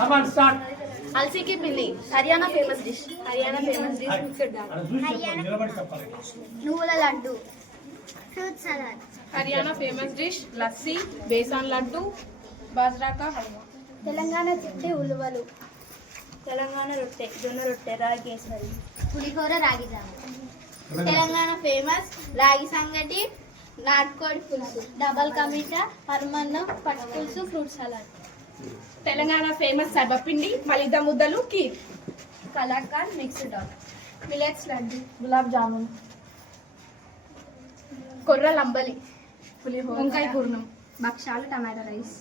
अलसी की पिल्ली हरियाणा फेमस डिश मिक्सड दाल నువ్వుల laddoo fruit salad Haryana famous dish lassi बेसन लड्डू बाजरा का हलवा తెలంగాణ చిట్టి ఉలువలు తెలంగాణ రొట్టె జొన్న రొట్టె రాగి కేసరి పులిహోర రాగి జామ తెలంగాణ ఫేమస్ రాగి సంగటి నాటుకోడి పులుసు డబల్ కమిటా పరమన్నం పట్టు పులుసు ఫ్రూట్ సలాడ్ తెలంగాణ ఫేమస్ సర్వపిండి మలిద ముద్దలు కీర్ కలాకాండ్ మిక్స్డ్ దాల్ మిలెట్స్ లడ్డు గులాబ్ జామున్ కొర్ర లంబలి పులిహోర వంకాయ పూర్ణం భక్షాలు టమాటా రైస్